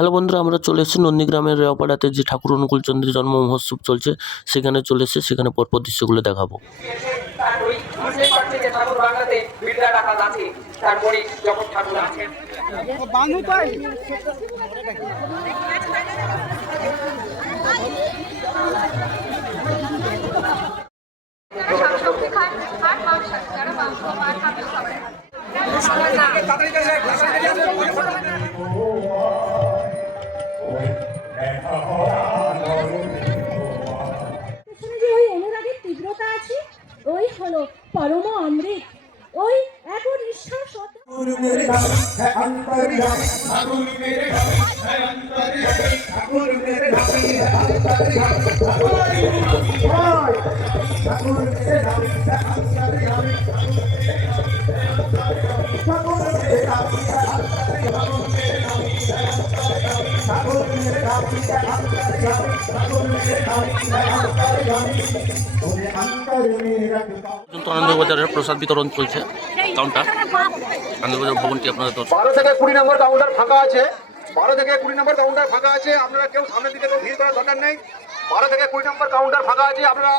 Hello বন্ধুরা, আমরা চলে এসেছি নন্দীগ্রামের রেওয়াপাড়াতে যে ঠাকুর অনুকূল চন্দ্রের জন্ম মহোৎসব চলছে, সেখানে চলে এসেছি। সেখানে পরপর দৃশ্যগুলো দেখাবো। ওই অনুরাগের তীব্রতা আছে, ওই হলো পরম অমৃত, ওই এখন ঈশ্বর সত্তা। আনন্দবাজারের প্রসাদ বিতরণ চলছে। কাউন্টার আনন্দবাজার ভবনটি আপনাদের 12 থেকে 20 নম্বর কাউন্টার ফাঁকা আছে। 12 থেকে 20 নম্বর কাউন্টার ফাঁকা আছে। আপনারা কেউ সামনের দিকে ভিড় করার দরকার নেই। 12 থেকে 20 নম্বর কাউন্টার ফাঁকা আছে। আপনারা